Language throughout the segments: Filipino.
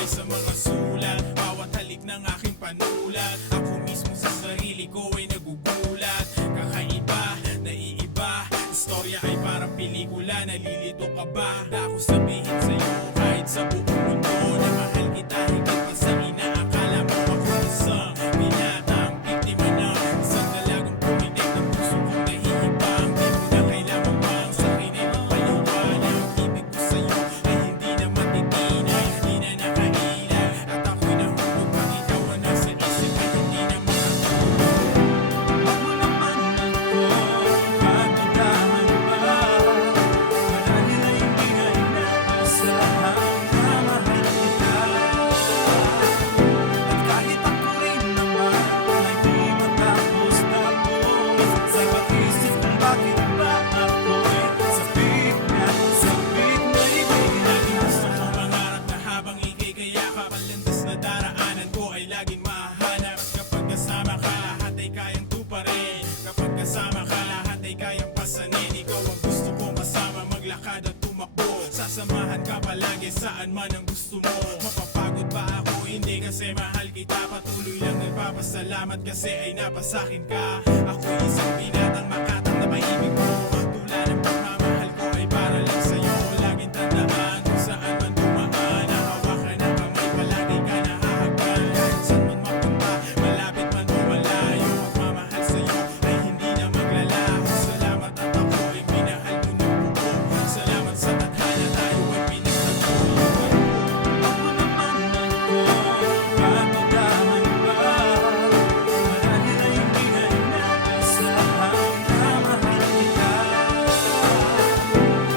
ay sa mga sulat. Bawat halik ng aking panulat, ako mismo sa sarili ko ay nagugulat. Kakaiba, naiiba, istorya ay parang pelikula. Nalilito ka ba? Handa ko sabihin sa'yo kahit sa buong mundo na mahal kita higit pa sa inaakala mo. Ako isang binatang biktima ng isang dalagang pumitik ng puso kong nahihibang. Di mo na kailangan bang sa akin ay magpaliwanag. Ibig ko sa'yo ay hindi na matitinag, hindi na nakailan, at ako'y nahulog pag ikaw ang nasa isip ay hindi na makatulog. Huwag mo naman ako pagbitawan pa, marahil ay hindi na inaasahang mamahal kita. At kahit ako rin naman ay di matapos-tapos sa pag-isip kung bakit ba ako'y sabik na ibig. Laging gusto ko mangarap na habang ika'y kayakap, ang landas na daraanan ko ay laging mahanap. At kapag kasama ka, lahat ay kayang tuparin. Kapag kasama ka, lahat ay kayang pasanin. Ikaw ang gusto kong kasama, maglakad at tumakbo. Sasamahan ka palagi saan man ang gusto mo. Mapapagod ba ako? Hindi, kasi mahal kita. Patuloy lang nagpapasalamat kasi ay napasakin ka. Ako'y isang binatang makatang na maibig mo. Tula ng pagmamahal ko ay para lang sa'yo. Laging tandaan kung saan man dumaan, nahawakan ng kamay, palagi ka nahahagan. Kahit saan man mapunta, malapit man o malayo, magmamahal sa'yo ay hindi na maglalaho. Salamat at ako ay minahal mo ng buo. Salamat sa tadhana, tayo ay pinagtaguyod. Huwag mo naman ako pagbitawan pa, marahil ay hindi na inaasahang mamahal kita.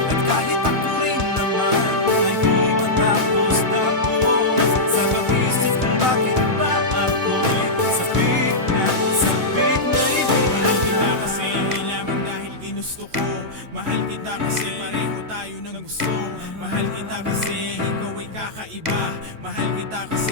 At kahit ako rin naman ay di matapos-tapos sa pag-isip kung bakit ba ako'y sabik na ibig. Mahal kita kasi hindi lamang dahil ginusto ko. Mahal kita kasi pareho tayo ng gusto. Mahal kita kasi ikaw ay kakaiba. Mahal kita kasi